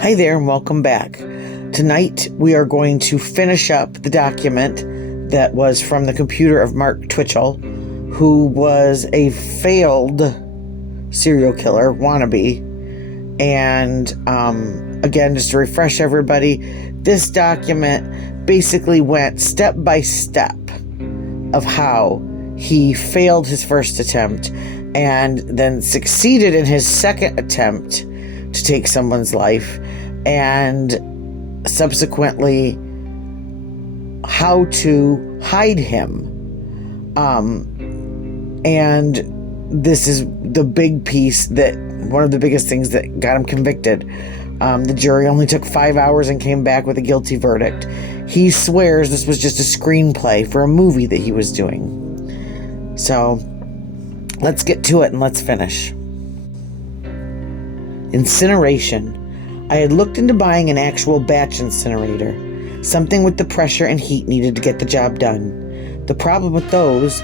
Hi there and welcome back. Tonight we are going to finish up the document that was from the computer of Mark Twitchell, who was a failed serial killer wannabe. And again, just to refresh everybody, this document basically went step by step of how he failed his first attempt and then succeeded in his second attempt to take someone's life, and subsequently how to hide him. And this is the big piece, that one of the biggest things that got him convicted. The jury only took 5 hours and came back with a guilty verdict. He swears this was just a screenplay for a movie that he was doing. So let's get to it and let's finish. Incineration. I had looked into buying an actual batch incinerator, something with the pressure and heat needed to get the job done. The problem with those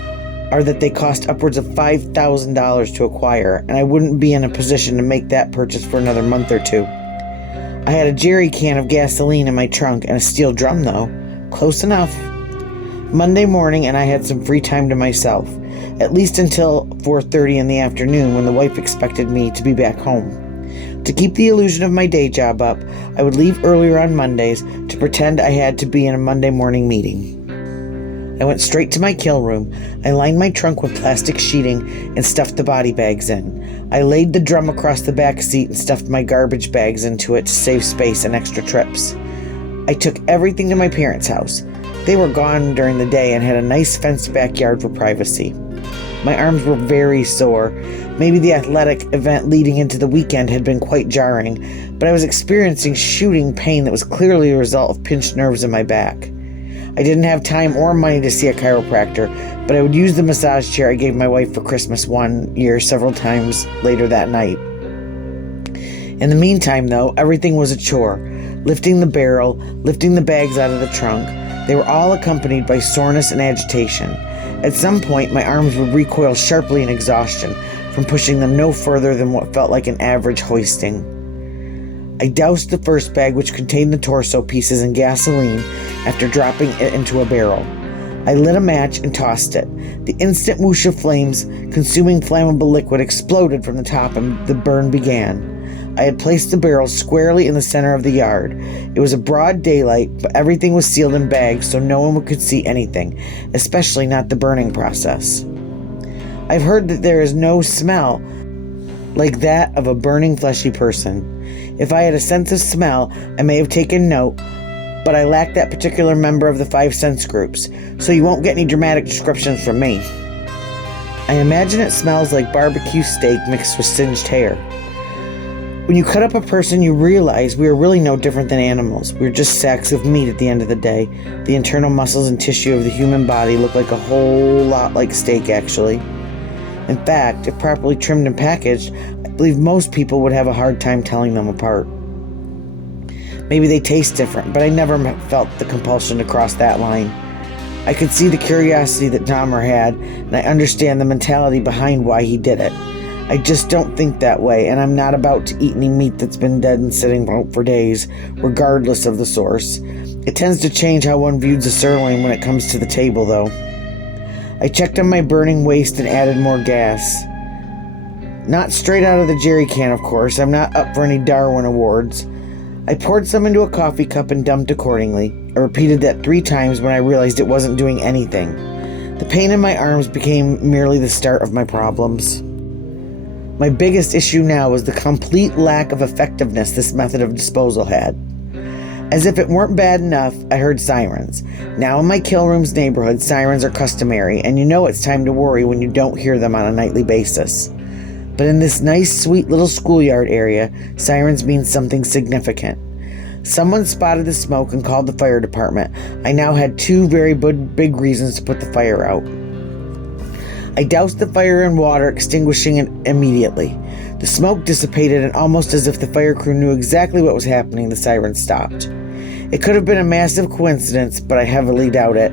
are that they cost upwards of $5,000 to acquire, and I wouldn't be in a position to make that purchase for another month or two. I had a jerry can of gasoline in my trunk and a steel drum, though. Close enough. Monday morning, and I had some free time to myself, at least until 4:30 in the afternoon, when the wife expected me to be back home. To keep the illusion of my day job up, I would leave earlier on Mondays to pretend I had to be in a Monday morning meeting. I went straight to my kill room. I lined my trunk with plastic sheeting and stuffed the body bags in. I laid the drum across the back seat and stuffed my garbage bags into it to save space and extra trips. I took everything to my parents' house. They were gone during the day and had a nice fenced backyard for privacy. My arms were very sore. Maybe the athletic event leading into the weekend had been quite jarring, but I was experiencing shooting pain that was clearly a result of pinched nerves in my back. I didn't have time or money to see a chiropractor, but I would use the massage chair I gave my wife for Christmas one year several times later that night. In the meantime, though, everything was a chore. Lifting the barrel, lifting the bags out of the trunk. They were all accompanied by soreness and agitation. At some point, my arms would recoil sharply in exhaustion from pushing them no further than what felt like an average hoisting. I doused the first bag, which contained the torso pieces, in gasoline after dropping it into a barrel. I lit a match and tossed it. The instant whoosh of flames, consuming flammable liquid, exploded from the top and the burn began. I had placed the barrel squarely in the center of the yard. It was a broad daylight, but everything was sealed in bags so no one could see anything, especially not the burning process. I've heard that there is no smell like that of a burning fleshy person. If I had a sense of smell, I may have taken note, but I lack that particular member of the 5 sense groups, so you won't get any dramatic descriptions from me. I imagine it smells like barbecue steak mixed with singed hair. When you cut up a person, you realize we are really no different than animals. We're just sacks of meat at the end of the day. The internal muscles and tissue of the human body look like a whole lot like steak, actually. In fact, if properly trimmed and packaged, I believe most people would have a hard time telling them apart. Maybe they taste different, but I never felt the compulsion to cross that line. I could see the curiosity that Dahmer had, and I understand the mentality behind why he did it. I just don't think that way, and I'm not about to eat any meat that's been dead and sitting out for days, regardless of the source. It tends to change how one views a sirloin when it comes to the table, though. I checked on my burning waste and added more gas. Not straight out of the jerry can, of course. I'm not up for any Darwin Awards. I poured some into a coffee cup and dumped accordingly. I repeated that 3 times when I realized it wasn't doing anything. The pain in my arms became merely the start of my problems. My biggest issue now was the complete lack of effectiveness this method of disposal had. As if it weren't bad enough, I heard sirens. Now in my kill room's neighborhood, sirens are customary, and you know it's time to worry when you don't hear them on a nightly basis. But in this nice, sweet little schoolyard area, sirens mean something significant. Someone spotted the smoke and called the fire department. I now had 2 very big reasons to put the fire out. I doused the fire in water, extinguishing it immediately. The smoke dissipated, and almost as if the fire crew knew exactly what was happening, the siren stopped. It could have been a massive coincidence, but I heavily doubt it.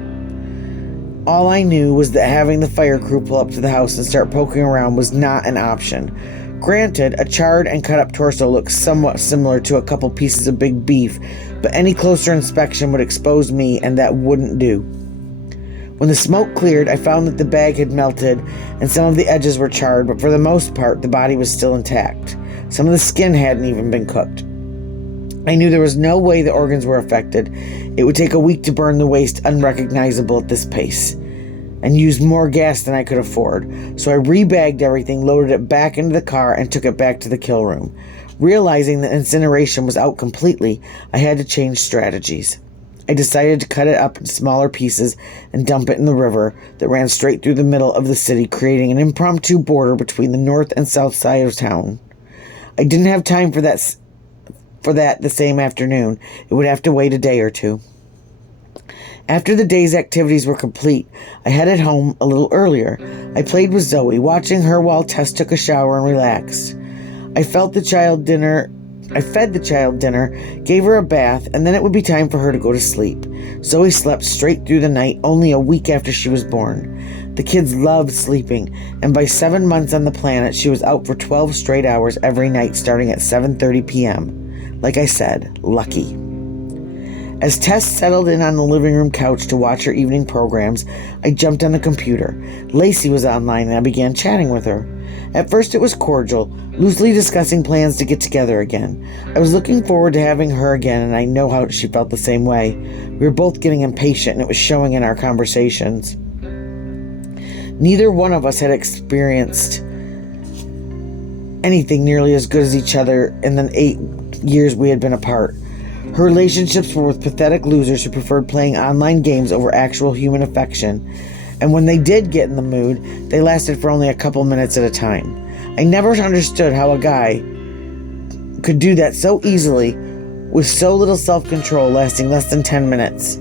All I knew was that having the fire crew pull up to the house and start poking around was not an option. Granted, a charred and cut up torso looks somewhat similar to a couple pieces of big beef, but any closer inspection would expose me, and that wouldn't do. When the smoke cleared, I found that the bag had melted and some of the edges were charred, but for the most part, the body was still intact. Some of the skin hadn't even been cooked. I knew there was no way the organs were affected. It would take a week to burn the waste unrecognizable at this pace, and used more gas than I could afford. So I rebagged everything, loaded it back into the car, and took it back to the kill room. Realizing that incineration was out completely, I had to change strategies. I decided to cut it up in smaller pieces and dump it in the river that ran straight through the middle of the city, creating an impromptu border between the north and south side of town. I didn't have time for that the same afternoon. It would have to wait a day or two. After the day's activities were complete, I headed home a little earlier. I played with Zoe, watching her while Tess took a shower and relaxed. I fed the child dinner, gave her a bath, and then it would be time for her to go to sleep. Zoe slept straight through the night, only a week after she was born. The kids loved sleeping, and by 7 months on the planet, she was out for 12 straight hours every night starting at 7:30 p.m. Like I said, lucky. As Tess settled in on the living room couch to watch her evening programs, I jumped on the computer. Lacey was online and I began chatting with her. At first it was cordial, loosely discussing plans to get together again. I was looking forward to having her again, and I know how she felt the same way. We were both getting impatient, and it was showing in our conversations. Neither one of us had experienced anything nearly as good as each other in the 8 years we had been apart. Her relationships were with pathetic losers who preferred playing online games over actual human affection, and when they did get in the mood, they lasted for only a couple minutes at a time. I never understood how a guy could do that so easily with so little self-control, lasting less than 10 minutes.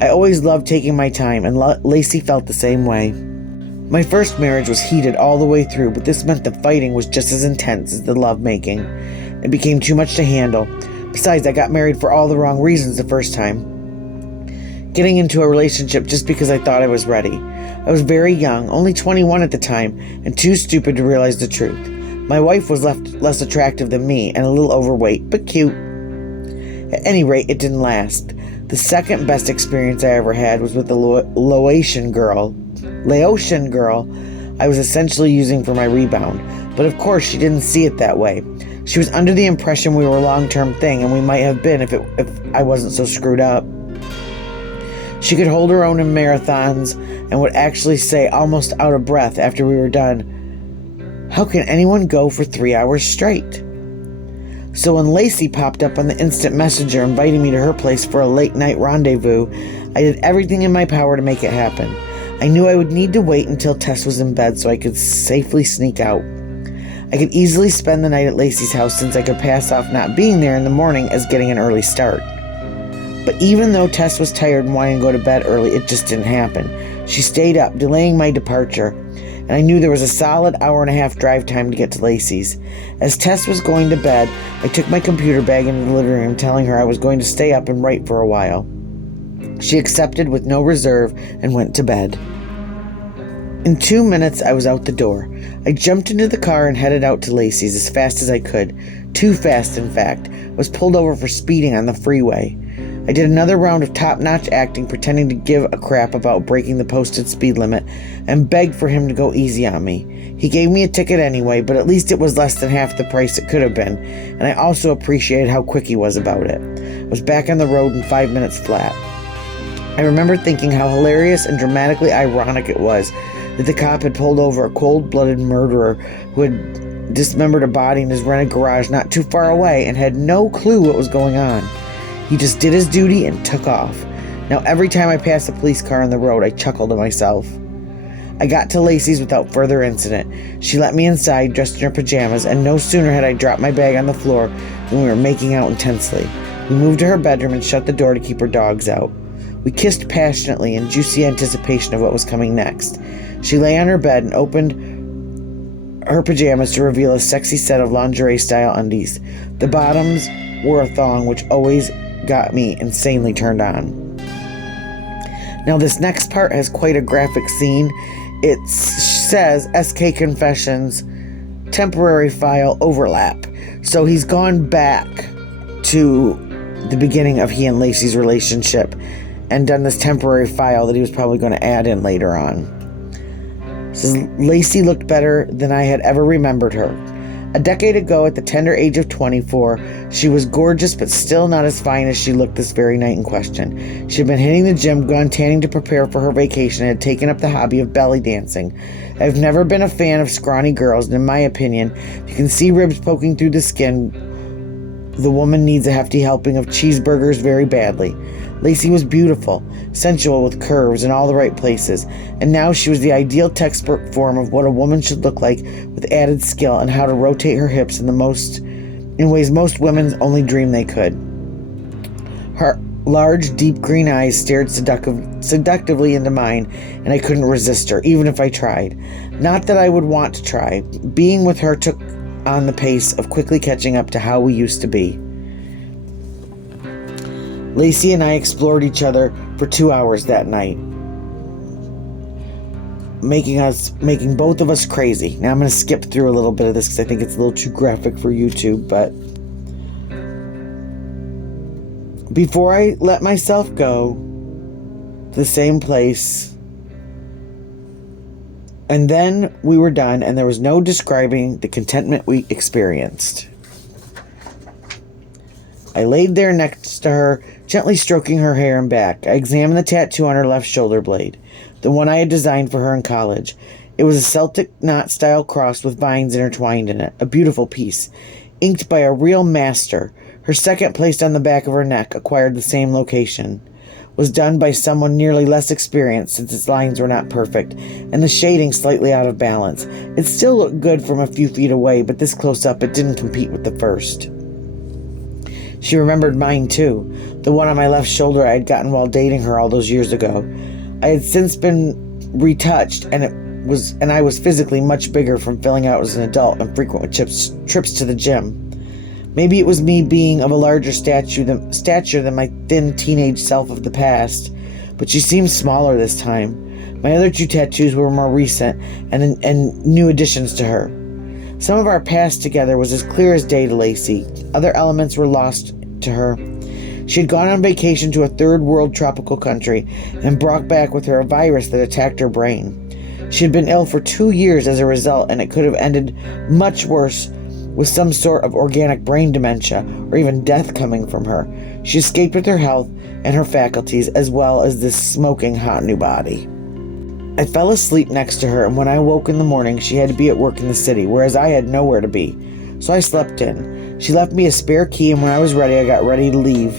I always loved taking my time, and Lacey felt the same way. My first marriage was heated all the way through, but this meant the fighting was just as intense as the lovemaking. It became too much to handle. Besides, I got married for all the wrong reasons the first time. Getting into a relationship just because I thought I was ready. I was very young, only 21 at the time, and too stupid to realize the truth. My wife was less attractive than me and a little overweight, but cute. At any rate, it didn't last. The second best experience I ever had was with the Laotian girl I was essentially using for my rebound, but of course she didn't see it that way. She was under the impression we were a long-term thing, and we might have been if I wasn't so screwed up. She could hold her own in marathons and would actually say, almost out of breath after we were done, "How can anyone go for 3 hours straight?" So when Lacey popped up on the instant messenger inviting me to her place for a late-night rendezvous, I did everything in my power to make it happen. I knew I would need to wait until Tess was in bed so I could safely sneak out. I could easily spend the night at Lacey's house since I could pass off not being there in the morning as getting an early start. But even though Tess was tired and wanting to go to bed early, it just didn't happen. She stayed up, delaying my departure, and I knew there was a solid hour-and-a-half drive time to get to Lacey's. As Tess was going to bed, I took my computer bag into the living room, telling her I was going to stay up and write for a while. She accepted with no reserve and went to bed. In 2 minutes, I was out the door. I jumped into the car and headed out to Lacey's as fast as I could. Too fast, in fact. I was pulled over for speeding on the freeway. I did another round of top-notch acting, pretending to give a crap about breaking the posted speed limit, and begged for him to go easy on me. He gave me a ticket anyway, but at least it was less than half the price it could have been, and I also appreciated how quick he was about it. I was back on the road in 5 minutes flat. I remember thinking how hilarious and dramatically ironic it was that the cop had pulled over a cold-blooded murderer who had dismembered a body in his rented garage not too far away and had no clue what was going on. He just did his duty and took off. Now every time I passed a police car on the road, I chuckled to myself. I got to Lacey's without further incident. She let me inside, dressed in her pajamas, and no sooner had I dropped my bag on the floor than we were making out intensely. We moved to her bedroom and shut the door to keep her dogs out. We kissed passionately in juicy anticipation of what was coming next. She lay on her bed and opened her pajamas to reveal a sexy set of lingerie-style undies. The bottoms were a thong, which always got me insanely turned on. Now this next part has quite a graphic scene. It says SK Confessions temporary file overlap. So he's gone back to the beginning of he and Lacey's relationship and done this temporary file that he was probably going to add in later on. It says, Lacey looked better than I had ever remembered her. A decade ago, at the tender age of 24, she was gorgeous but still not as fine as she looked this very night in question. She had been hitting the gym, gone tanning to prepare for her vacation, and had taken up the hobby of belly dancing. I've never been a fan of scrawny girls, and in my opinion, if you can see ribs poking through the skin, the woman needs a hefty helping of cheeseburgers very badly. Lacey was beautiful, sensual with curves in all the right places, and now she was the ideal textbook form of what a woman should look like, with added skill and how to rotate her hips in ways most women only dream they could. Her large, deep green eyes stared seductively into mine, and I couldn't resist her, even if I tried. Not that I would want to try. Being with her took on the pace of quickly catching up to how we used to be. Lacey and I explored each other for 2 hours that night, making both of us crazy. Now I'm going to skip through a little bit of this because I think it's a little too graphic for YouTube, but before I let myself go to the same place, and then we were done, and there was no describing the contentment we experienced. I laid there next to her, gently stroking her hair and back. I examined the tattoo on her left shoulder blade, the one I had designed for her in college. It was a Celtic knot-style cross with vines intertwined in it, a beautiful piece, inked by a real master. Her second, placed on the back of her neck, acquired the same location. Was done by someone nearly less experienced, since its lines were not perfect, and the shading slightly out of balance. It still looked good from a few feet away, but this close up it didn't compete with the first. She remembered mine too, the one on my left shoulder I had gotten while dating her all those years ago. I had since been retouched, and I was physically much bigger from filling out as an adult and frequent with trips to the gym. Maybe it was me being of a larger stature than my thin teenage self of the past, but she seemed smaller this time. My other two tattoos were more recent and new additions to her. Some of our past together was as clear as day to Lacey. Other elements were lost to her. She had gone on vacation to a third world tropical country and brought back with her a virus that attacked her brain. She had been ill for 2 years as a result, and it could have ended much worse, with some sort of organic brain dementia or even death coming from her. She escaped with her health and her faculties, as well as this smoking hot new body. I fell asleep next to her, and when I woke in the morning, she had to be at work in the city, whereas I had nowhere to be. So I slept in. She left me a spare key, and when I was ready, I got ready to leave.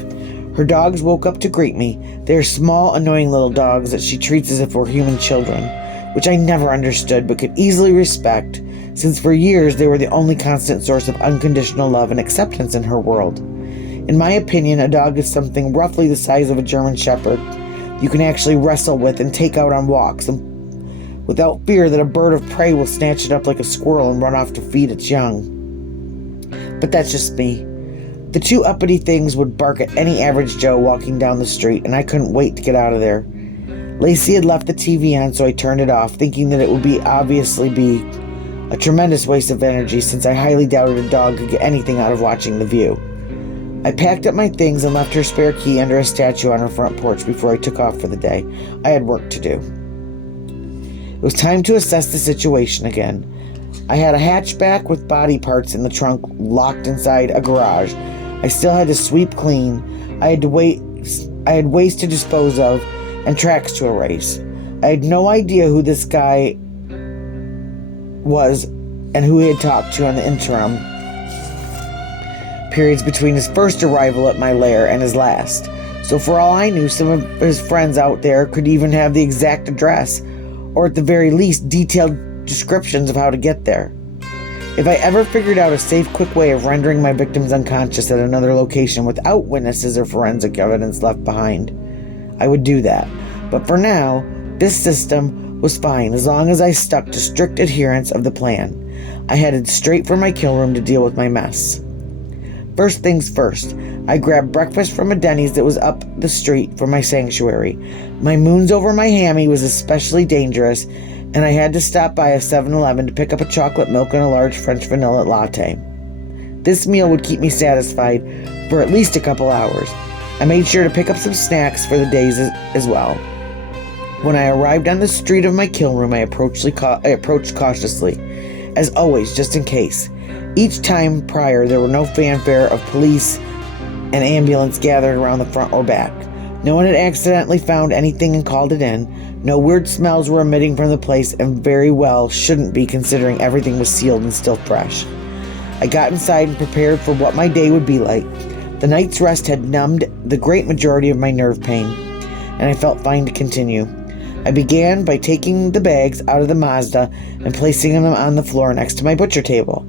Her dogs woke up to greet me. They are small, annoying little dogs that she treats as if we're human children, which I never understood but could easily respect, since for years they were the only constant source of unconditional love and acceptance in her world. In my opinion, a dog is something roughly the size of a German Shepherd you can actually wrestle with and take out on walks, and without fear that a bird of prey will snatch it up like a squirrel and run off to feed its young. But that's just me. The two uppity things would bark at any average Joe walking down the street, and I couldn't wait to get out of there. Lacey had left the TV on, so I turned it off, thinking that it would obviously be a tremendous waste of energy, since I highly doubted a dog could get anything out of watching The View. I packed up my things and left her spare key under a statue on her front porch before I took off for the day. I had work to do. It was time to assess the situation again. I had a hatchback with body parts in the trunk locked inside a garage. I still had to sweep clean. I had waste to dispose of and tracks to erase. I had no idea who this guy was and who he had talked to on the interim periods between his first arrival at my lair and his last. So for all I knew, some of his friends out there could even have the exact address, or at the very least detailed descriptions of how to get there. If I ever figured out a safe, quick way of rendering my victims unconscious at another location without witnesses or forensic evidence left behind, I would do that. But for now, this system was fine as long as I stuck to strict adherence of the plan. I headed straight for my kill room to deal with my mess. First things first, I grabbed breakfast from a Denny's that was up the street from my sanctuary. My moons over my hammy was especially dangerous, and I had to stop by a 7-Eleven to pick up a chocolate milk and a large French vanilla latte. This meal would keep me satisfied for at least a couple hours. I made sure to pick up some snacks for the days as well. When I arrived on the street of my kill room, I approached cautiously, as always, just in case. Each time prior, there were no fanfare of police and ambulance gathered around the front or back. No one had accidentally found anything and called it in. No weird smells were emitting from the place, and very well shouldn't be, considering everything was sealed and still fresh. I got inside and prepared for what my day would be like. The night's rest had numbed the great majority of my nerve pain, and I felt fine to continue. I began by taking the bags out of the Mazda and placing them on the floor next to my butcher table.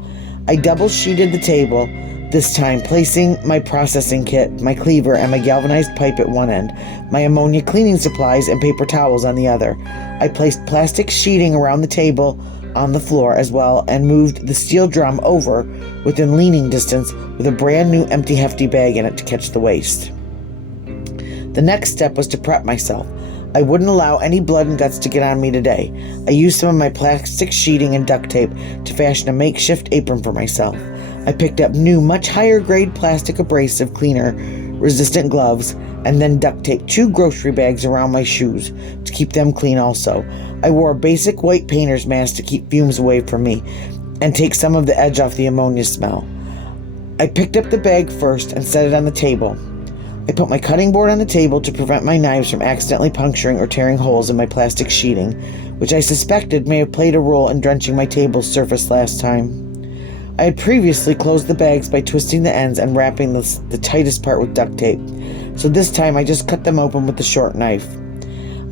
I double-sheeted the table, this time placing my processing kit, my cleaver, and my galvanized pipe at one end, my ammonia cleaning supplies and paper towels on the other. I placed plastic sheeting around the table on the floor as well, and moved the steel drum over within leaning distance with a brand new empty hefty bag in it to catch the waste. The next step was to prep myself. I wouldn't allow any blood and guts to get on me today. I used some of my plastic sheeting and duct tape to fashion a makeshift apron for myself. I picked up new, much higher grade plastic abrasive cleaner resistant gloves, and then duct taped 2 grocery bags around my shoes to keep them clean also. I wore a basic white painter's mask to keep fumes away from me and take some of the edge off the ammonia smell. I picked up the bag first and set it on the table. I put my cutting board on the table to prevent my knives from accidentally puncturing or tearing holes in my plastic sheeting, which I suspected may have played a role in drenching my table's surface last time. I had previously closed the bags by twisting the ends and wrapping the tightest part with duct tape, so this time I just cut them open with the short knife.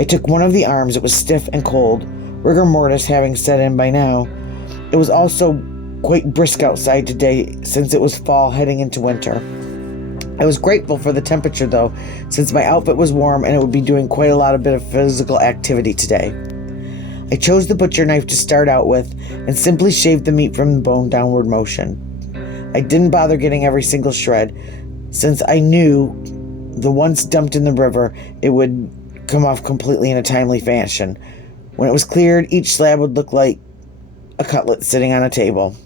I took one of the arms. It was stiff and cold, rigor mortis having set in by now. It was also quite brisk outside today, since it was fall heading into winter. I was grateful for the temperature though, since my outfit was warm and it would be doing quite a bit of physical activity today. I chose the butcher knife to start out with and simply shaved the meat from the bone downward motion. I didn't bother getting every single shred, since I knew the once dumped in the river, it would come off completely in a timely fashion. When it was cleared, each slab would look like a cutlet sitting on a table.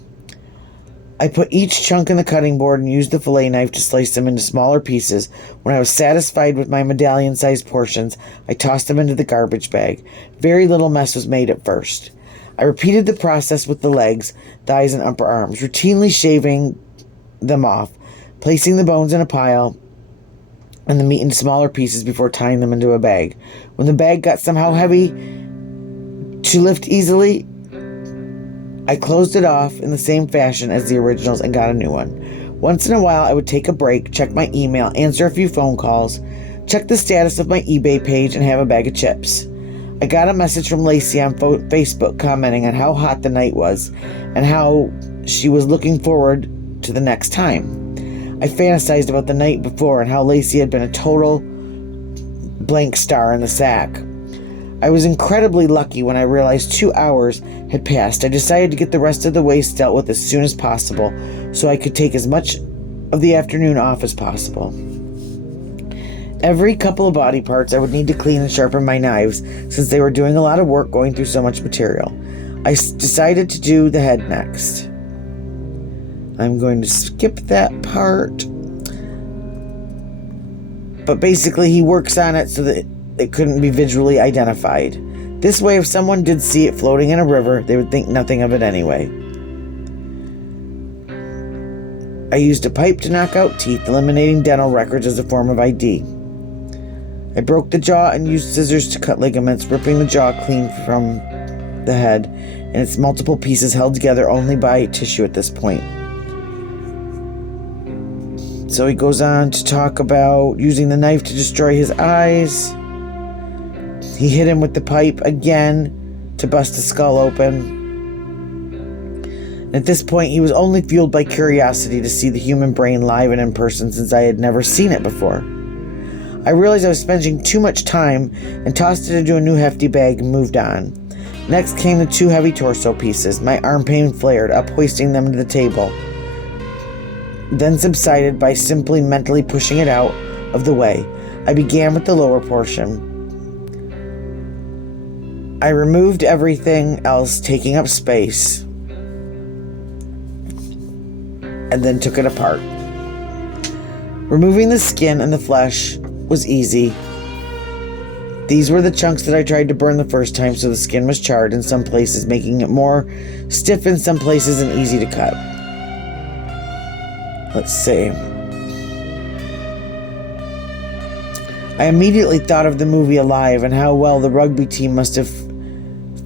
I put each chunk in the cutting board and used the fillet knife to slice them into smaller pieces. When I was satisfied with my medallion-sized portions, I tossed them into the garbage bag. Very little mess was made at first. I repeated the process with the legs, thighs, and upper arms, routinely shaving them off, placing the bones in a pile and the meat into smaller pieces before tying them into a bag. When the bag got somehow heavy to lift easily, I closed it off in the same fashion as the originals and got a new one. Once in a while, I would take a break, check my email, answer a few phone calls, check the status of my eBay page, and have a bag of chips. I got a message from Lacey on Facebook commenting on how hot the night was and how she was looking forward to the next time. I fantasized about the night before and how Lacey had been a total blank star in the sack. I was incredibly lucky when I realized 2 hours had passed. I decided to get the rest of the waste dealt with as soon as possible so I could take as much of the afternoon off as possible. Every couple of body parts I would need to clean and sharpen my knives since they were doing a lot of work going through so much material. I decided to do the head next. I'm going to skip that part. But basically he works on it so that it couldn't be visually identified. This way, if someone did see it floating in a river, they would think nothing of it anyway. I used a pipe to knock out teeth, eliminating dental records as a form of ID. I broke the jaw and used scissors to cut ligaments, ripping the jaw clean from the head and its multiple pieces held together only by tissue at this point. So he goes on to talk about using the knife to destroy his eyes. He hit him with the pipe again to bust his skull open. At this point, he was only fueled by curiosity to see the human brain live and in person, since I had never seen it before. I realized I was spending too much time and tossed it into a new hefty bag and moved on. Next came the 2 heavy torso pieces. My arm pain flared up, hoisting them to the table, then subsided by simply mentally pushing it out of the way. I began with the lower portion. I removed everything else taking up space and then took it apart. Removing the skin and the flesh was easy. These were the chunks that I tried to burn the first time, so the skin was charred in some places, making it more stiff in some places and easy to cut. Let's see. I immediately thought of the movie Alive and how well the rugby team must have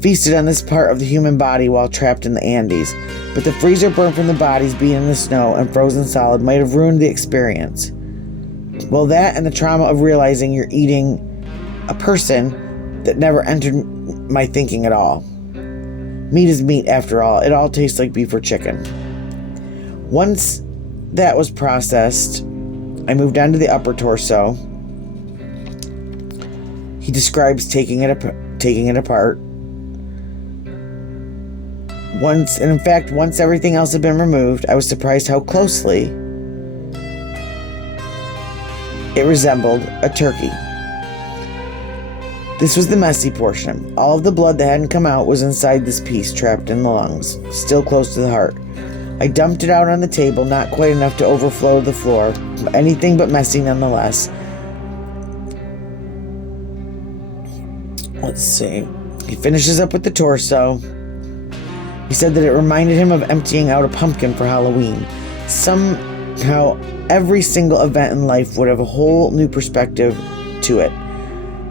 feasted on this part of the human body while trapped in the Andes. But the freezer burn from the bodies being in the snow and frozen solid might have ruined the experience. Well, that and the trauma of realizing you're eating a person that never entered my thinking at all. Meat is meat after all. It all tastes like beef or chicken. Once that was processed, I moved on to the upper torso. He describes taking it apart. Once everything else had been removed, I was surprised how closely it resembled a turkey. This was the messy portion. All of the blood that hadn't come out was inside this piece, trapped in the lungs, still close to the heart. I dumped it out on the table, not quite enough to overflow the floor, but anything but messy nonetheless. Let's see. He finishes up with the torso. He said that it reminded him of emptying out a pumpkin for Halloween. Somehow, every single event in life would have a whole new perspective to it.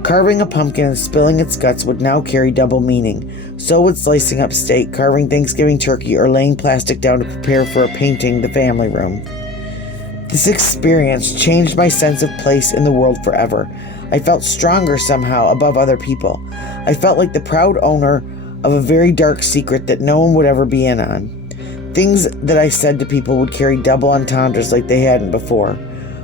Carving a pumpkin and spilling its guts would now carry double meaning. So would slicing up steak, carving Thanksgiving turkey, or laying plastic down to prepare for a painting the family room. This experience changed my sense of place in the world forever. I felt stronger somehow above other people. I felt like the proud owner of a very dark secret that no one would ever be in on. Things that I said to people would carry double entendres like they hadn't before.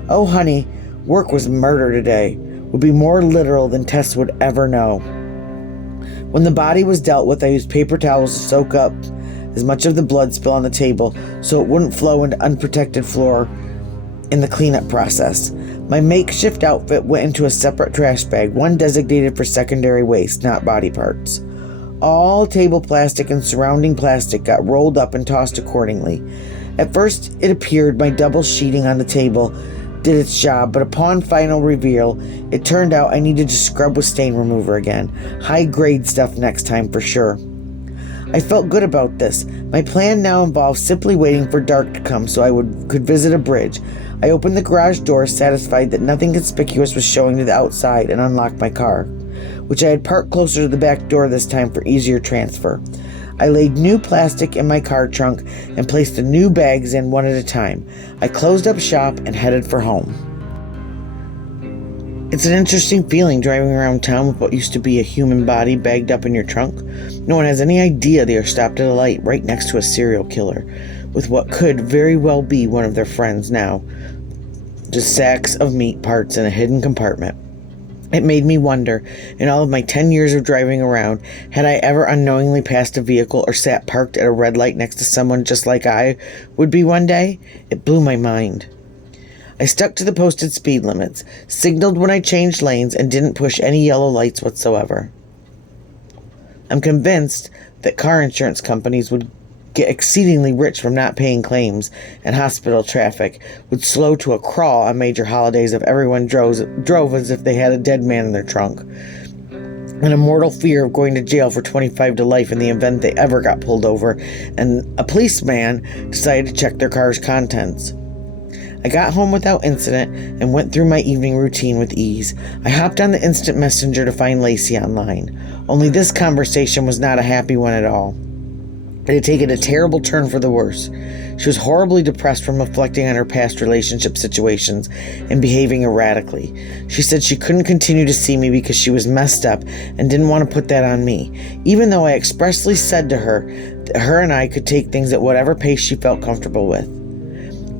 Oh honey, work was murder today. Would be more literal than Tess would ever know. When the body was dealt with, I used paper towels to soak up as much of the blood spill on the table so it wouldn't flow into unprotected floor in the cleanup process. My makeshift outfit went into a separate trash bag, one designated for secondary waste, not body parts. All table plastic and surrounding plastic got rolled up and tossed accordingly. At first, it appeared my double sheeting on the table did its job, but upon final reveal, it turned out I needed to scrub with stain remover again. High-grade stuff next time for sure. I felt good about this. My plan now involved simply waiting for dark to come so I could visit a bridge. I opened the garage door, satisfied that nothing conspicuous was showing to the outside, and unlocked my car, which I had parked closer to the back door this time for easier transfer. I laid new plastic in my car trunk and placed the new bags in one at a time. I closed up shop and headed for home. It's an interesting feeling driving around town with what used to be a human body bagged up in your trunk. No one has any idea they are stopped at a light right next to a serial killer with what could very well be one of their friends now. Just sacks of meat parts in a hidden compartment. It made me wonder, in all of my 10 years of driving around, had I ever unknowingly passed a vehicle or sat parked at a red light next to someone just like I would be one day? It blew my mind. I stuck to the posted speed limits, signaled when I changed lanes, and didn't push any yellow lights whatsoever. I'm convinced that car insurance companies would get exceedingly rich from not paying claims, and hospital traffic would slow to a crawl on major holidays if everyone drove as if they had a dead man in their trunk. And a mortal fear of going to jail for 25 to life in the event they ever got pulled over and a policeman decided to check their car's contents. I got home without incident and went through my evening routine with ease. I hopped on the instant messenger to find Lacey online. Only this conversation was not a happy one at all. It had taken a terrible turn for the worse. She was horribly depressed from reflecting on her past relationship situations and behaving erratically. She said she couldn't continue to see me because she was messed up and didn't want to put that on me, even though I expressly said to her that her and I could take things at whatever pace she felt comfortable with.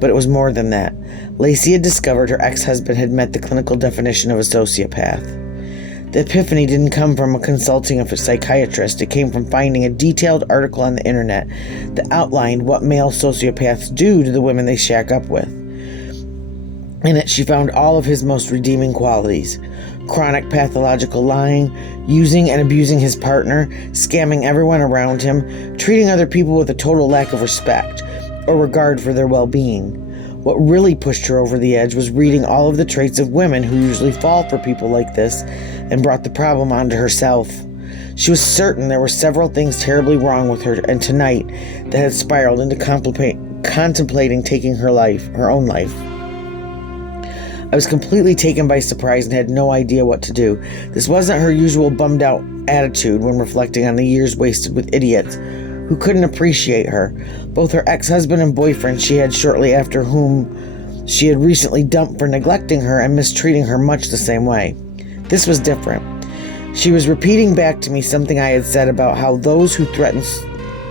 But it was more than that. Lacey had discovered her ex-husband had met the clinical definition of a sociopath. The epiphany didn't come from consulting a psychiatrist. It came from finding a detailed article on the internet that outlined what male sociopaths do to the women they shack up with. In it, she found all of his most redeeming qualities: chronic pathological lying, using and abusing his partner, scamming everyone around him, treating other people with a total lack of respect or regard for their well-being. What really pushed her over the edge was reading all of the traits of women who usually fall for people like this and brought the problem onto herself. She was certain there were several things terribly wrong with her, and tonight that had spiraled into contemplating taking her own life. I was completely taken by surprise and had no idea what to do. This wasn't her usual bummed out attitude when reflecting on the years wasted with idiots who couldn't appreciate her. Both her ex-husband and boyfriend she had shortly after, whom she had recently dumped for neglecting her and mistreating her much the same way. This was different. She was repeating back to me something I had said about how those who threaten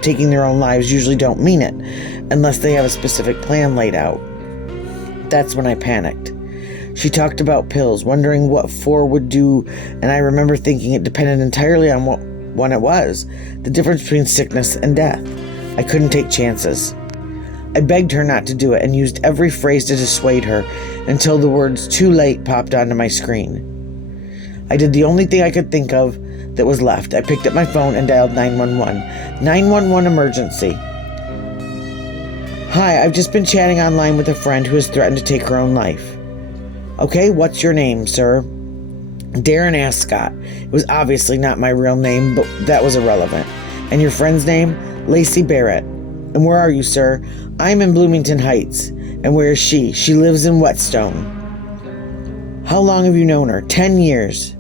taking their own lives usually don't mean it, unless they have a specific plan laid out. That's when I panicked. She talked about pills, wondering what 4 would do, and I remember thinking it depended entirely on what one it was, the difference between sickness and death. I couldn't take chances. I begged her not to do it and used every phrase to dissuade her until the words "too late" popped onto my screen. I did the only thing I could think of that was left. I picked up my phone and dialed 911. 911 emergency. Hi, I've just been chatting online with a friend who has threatened to take her own life. Okay, what's your name, sir? Darren Ascott. It was obviously not my real name, but that was irrelevant. And your friend's name? Lacey Barrett. And where are you, sir? I'm in Bloomington Heights. And where is she? She lives in Whetstone. How long have you known her? 10 years.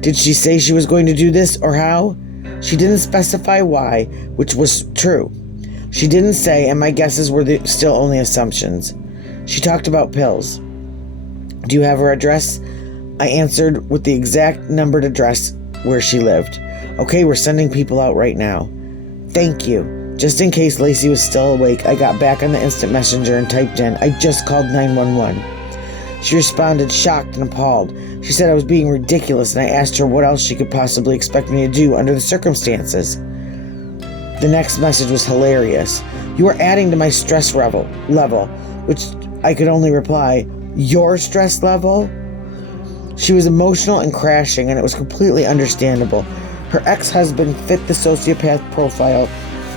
Did she say she was going to do this, or how? She didn't specify why, which was true. She didn't say, and my guesses were still only assumptions. She talked about pills. Do you have her address? I answered with the exact numbered address where she lived. Okay, we're sending people out right now. Thank you. Just in case Lacey was still awake, I got back on the instant messenger and typed in, I just called 911. She responded, shocked and appalled. She said I was being ridiculous, and I asked her what else she could possibly expect me to do under the circumstances. The next message was hilarious. You are adding to my stress level, which I could only reply, your stress level? She was emotional and crashing, and it was completely understandable. Her ex-husband fit the sociopath profile,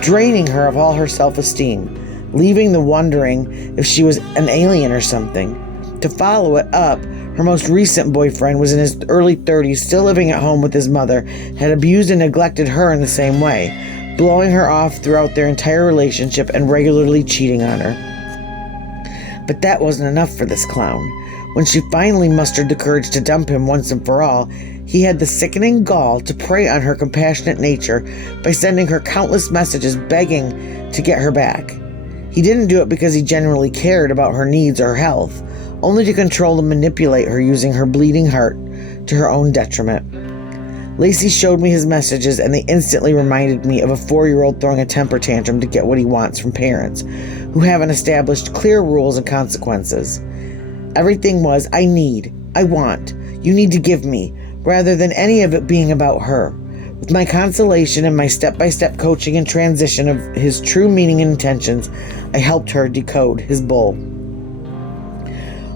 draining her of all her self-esteem, leaving the wondering if she was an alien or something. To follow it up, her most recent boyfriend was in his early 30s, still living at home with his mother, had abused and neglected her in the same way, blowing her off throughout their entire relationship and regularly cheating on her. But that wasn't enough for this clown. When she finally mustered the courage to dump him once and for all, he had the sickening gall to prey on her compassionate nature by sending her countless messages begging to get her back. He didn't do it because he genuinely cared about her needs or health, only to control and manipulate her using her bleeding heart to her own detriment. Lacey showed me his messages, and they instantly reminded me of a 4-year-old throwing a temper tantrum to get what he wants from parents who haven't established clear rules and consequences. Everything was, I need, I want, you need to give me, rather than any of it being about her. With my consolation and my step-by-step coaching and transition of his true meaning and intentions, I helped her decode his bull.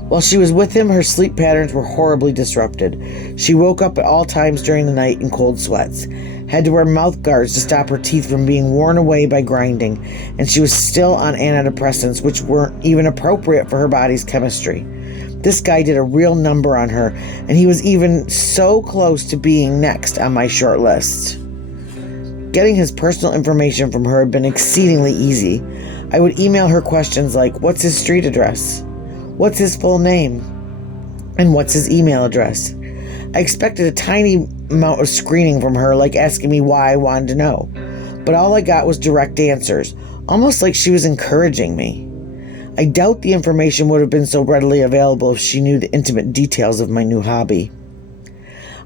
While she was with him, her sleep patterns were horribly disrupted. She woke up at all times during the night in cold sweats, had to wear mouth guards to stop her teeth from being worn away by grinding, and she was still on antidepressants, which weren't even appropriate for her body's chemistry. This guy did a real number on her, and he was even so close to being next on my short list. Getting his personal information from her had been exceedingly easy. I would email her questions like, what's his street address? What's his full name? And what's his email address? I expected a tiny amount of screening from her, like asking me why I wanted to know. But all I got was direct answers, almost like she was encouraging me. I doubt the information would have been so readily available if she knew the intimate details of my new hobby.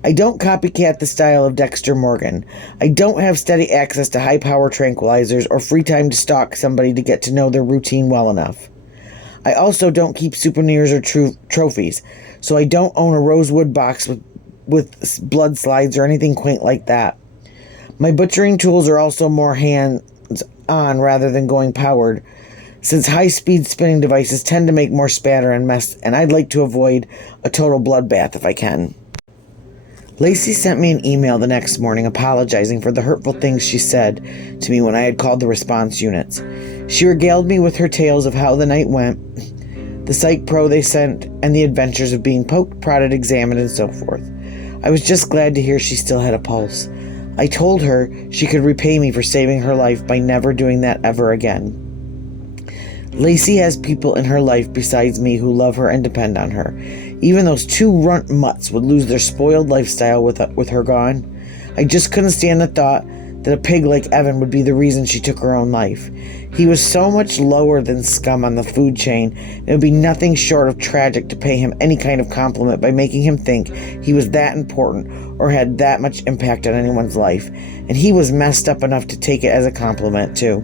I don't copycat the style of Dexter Morgan. I don't have steady access to high-power tranquilizers or free time to stalk somebody to get to know their routine well enough. I also don't keep souvenirs or trophies, so I don't own a rosewood box with blood slides or anything quaint like that. My butchering tools are also more hands-on rather than going powered, since high-speed spinning devices tend to make more spatter and mess, and I'd like to avoid a total bloodbath if I can. Lacey sent me an email the next morning apologizing for the hurtful things she said to me when I had called the response units. She regaled me with her tales of how the night went, the psych pro they sent, and the adventures of being poked, prodded, examined, and so forth. I was just glad to hear she still had a pulse. I told her she could repay me for saving her life by never doing that ever again. Lacey has people in her life besides me who love her and depend on her. Even those two runt mutts would lose their spoiled lifestyle with her gone. I just couldn't stand the thought that a pig like Evan would be the reason she took her own life. He was so much lower than scum on the food chain, it would be nothing short of tragic to pay him any kind of compliment by making him think he was that important or had that much impact on anyone's life. And he was messed up enough to take it as a compliment, too.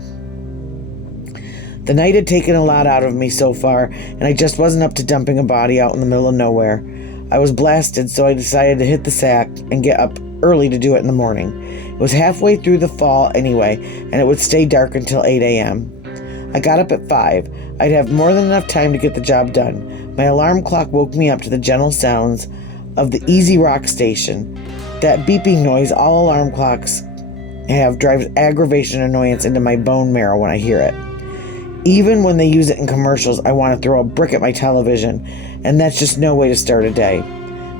The night had taken a lot out of me so far, and I just wasn't up to dumping a body out in the middle of nowhere. I was blasted, so I decided to hit the sack and get up early to do it in the morning. It was halfway through the fall anyway, and it would stay dark until 8 a.m. I got up at 5. I'd have more than enough time to get the job done. My alarm clock woke me up to the gentle sounds of the Easy Rock station. That beeping noise all alarm clocks have drives aggravation and annoyance into my bone marrow when I hear it. Even when they use it in commercials, I want to throw a brick at my television, and that's just no way to start a day.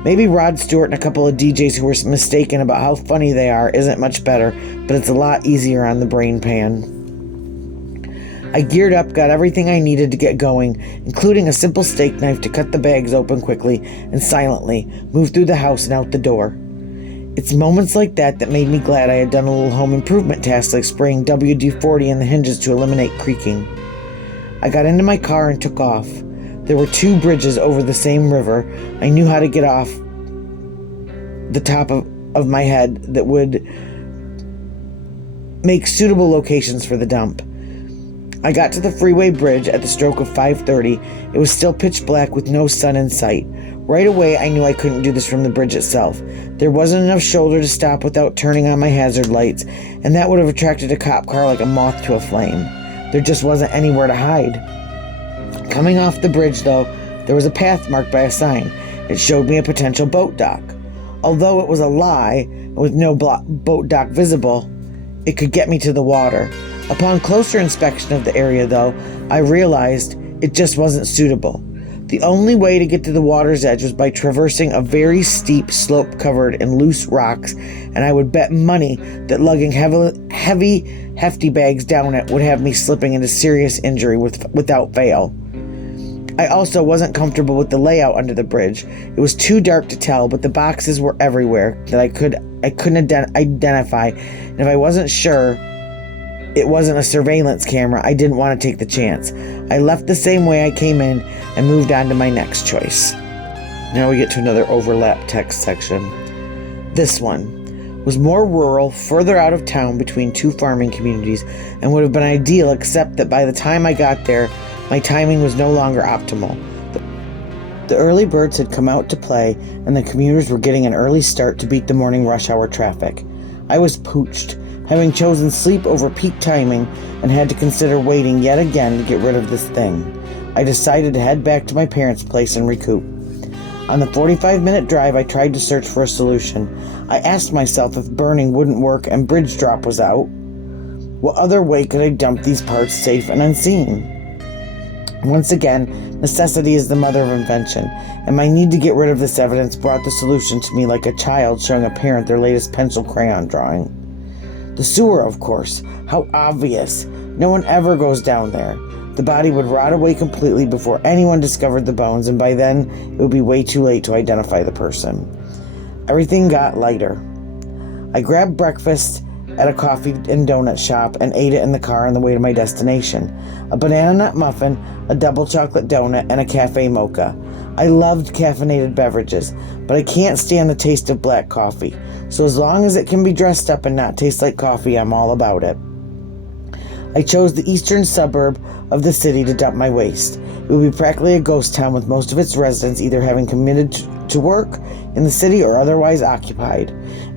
Maybe Rod Stewart and a couple of DJs who were mistaken about how funny they are isn't much better, but it's a lot easier on the brain pan. I geared up, got everything I needed to get going, including a simple steak knife to cut the bags open quickly, and silently moved through the house and out the door. It's moments like that made me glad I had done a little home improvement task like spraying WD-40 in the hinges to eliminate creaking. I got into my car and took off. There were 2 bridges over the same river. I knew how to get off the top of my head that would make suitable locations for the dump. I got to the freeway bridge at the stroke of 5:30. It was still pitch black with no sun in sight. Right away, I knew I couldn't do this from the bridge itself. There wasn't enough shoulder to stop without turning on my hazard lights, and that would have attracted a cop car like a moth to a flame. There just wasn't anywhere to hide. Coming off the bridge, though, there was a path marked by a sign. It showed me a potential boat dock. Although it was a lie, with no boat dock visible, it could get me to the water. Upon closer inspection of the area, though, I realized it just wasn't suitable. The only way to get to the water's edge was by traversing a very steep slope covered in loose rocks, and I would bet money that lugging hefty bags down it would have me slipping into serious injury without fail. I also wasn't comfortable with the layout under the bridge. It was too dark to tell, but the boxes were everywhere that I couldn't identify, and if I wasn't sure it wasn't a surveillance camera, I didn't want to take the chance. I left the same way I came in and moved on to my next choice. Now we get to another overlap text section. This one was more rural, further out of town between 2 farming communities, and would have been ideal except that by the time I got there, my timing was no longer optimal. The early birds had come out to play, and the commuters were getting an early start to beat the morning rush hour traffic. I was pooched, having chosen sleep over peak timing, and had to consider waiting yet again to get rid of this thing. I decided to head back to my parents' place and recoup. On the 45-minute drive, I tried to search for a solution. I asked myself if burning wouldn't work and bridge drop was out. What other way could I dump these parts safe and unseen? Once again, necessity is the mother of invention, and my need to get rid of this evidence brought the solution to me like a child showing a parent their latest pencil crayon drawing. The sewer, of course. How obvious. No one ever goes down there. The body would rot away completely before anyone discovered the bones, and by then it would be way too late to identify the person. Everything got lighter. I grabbed breakfast at a coffee and donut shop and ate it in the car on the way to my destination. A banana nut muffin, a double chocolate donut, and a cafe mocha. I loved caffeinated beverages, but I can't stand the taste of black coffee. So as long as it can be dressed up and not taste like coffee, I'm all about it. I chose the eastern suburb of the city to dump my waste. It would be practically a ghost town with most of its residents either having committed to work in the city or otherwise occupied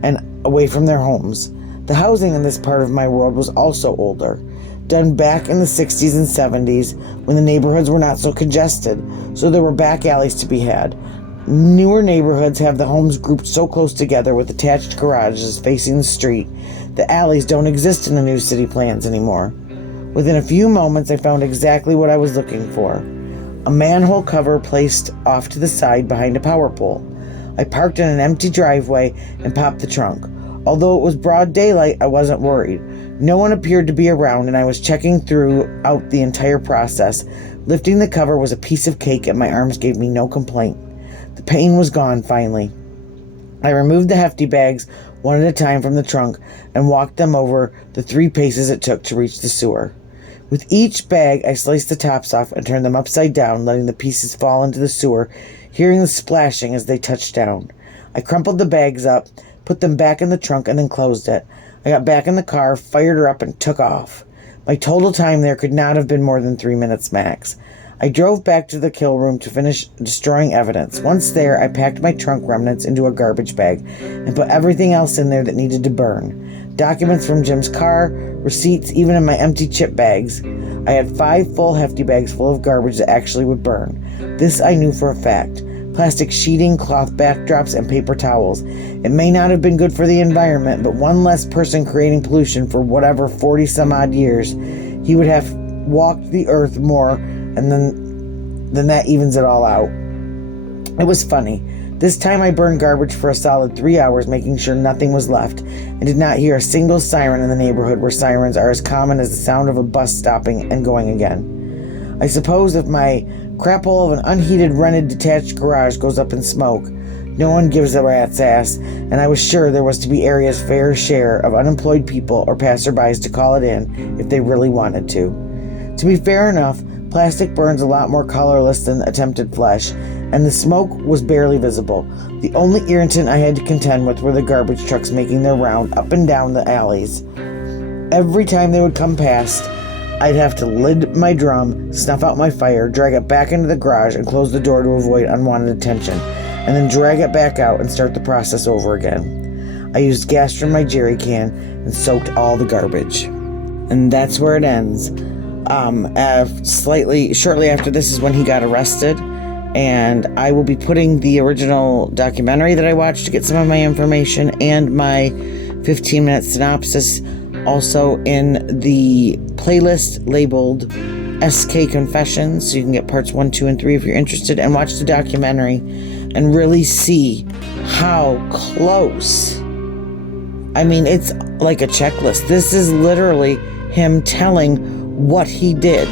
and away from their homes. The housing in this part of my world was also older. done back in the 60s and 70s when the neighborhoods were not so congested, so there were back alleys to be had. Newer neighborhoods have the homes grouped so close together with attached garages facing the street. The alleys don't exist in the new city plans anymore. Within a few moments, I found exactly what I was looking for. A manhole cover placed off to the side behind a power pole. I parked in an empty driveway and popped the trunk. Although it was broad daylight, I wasn't worried. No one appeared to be around, and I was checking throughout the entire process. Lifting the cover was a piece of cake, and my arms gave me no complaint. The pain was gone, finally. I removed the hefty bags one at a time from the trunk and walked them over the 3 paces it took to reach the sewer. With each bag, I sliced the tops off and turned them upside down, letting the pieces fall into the sewer, hearing the splashing as they touched down. I crumpled the bags up, put them back in the trunk, and then closed it. I got back in the car, fired her up, and took off. My total time there could not have been more than 3 minutes max. I drove back to the kill room to finish destroying evidence. Once there, I packed my trunk remnants into a garbage bag and put everything else in there that needed to burn. Documents from Jim's car, receipts, even in my empty chip bags. I had 5 full hefty bags full of garbage that actually would burn. This I knew for a fact. Plastic sheeting, cloth backdrops, and paper towels. It may not have been good for the environment, but one less person creating pollution for whatever 40-some-odd years. He would have walked the earth more, and then that evens it all out. It was funny. This time I burned garbage for a solid 3 hours, making sure nothing was left. I did not hear a single siren in the neighborhood, where sirens are as common as the sound of a bus stopping and going again. I suppose if my crap hole of an unheated, rented, detached garage goes up in smoke, no one gives a rat's ass, and I was sure there was to be area's fair share of unemployed people or passerbys to call it in if they really wanted to. To be fair enough, plastic burns a lot more colorless than attempted flesh, and the smoke was barely visible. The only irritant I had to contend with were the garbage trucks making their round up and down the alleys. Every time they would come past, I'd have to lid my drum, snuff out my fire, drag it back into the garage, and close the door to avoid unwanted attention, and then drag it back out and start the process over again. I used gas from my jerry can and soaked all the garbage. And that's where it ends. Shortly after this is when he got arrested, and I will be putting the original documentary that I watched to get some of my information and my 15-minute synopsis also in the playlist labeled SK Confessions, so you can get parts 1, 2, and 3 if you're interested, and watch the documentary and really see how close. I mean, it's like a checklist. This is literally him telling what he did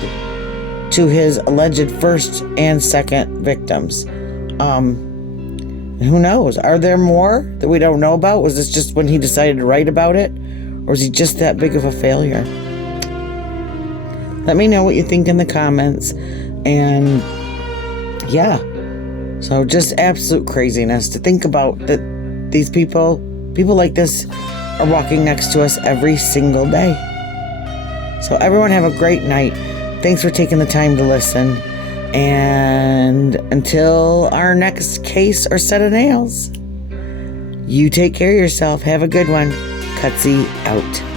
to his alleged first and second victims. Who knows? Are there more that we don't know about? Was this just when he decided to write about it? Or is he just that big of a failure? Let me know what you think in the comments. And yeah, so just absolute craziness to think about that these people like this are walking next to us every single day. So everyone have a great night. Thanks for taking the time to listen. And until our next case or set of nails, you take care of yourself. Have a good one. Cutsy out.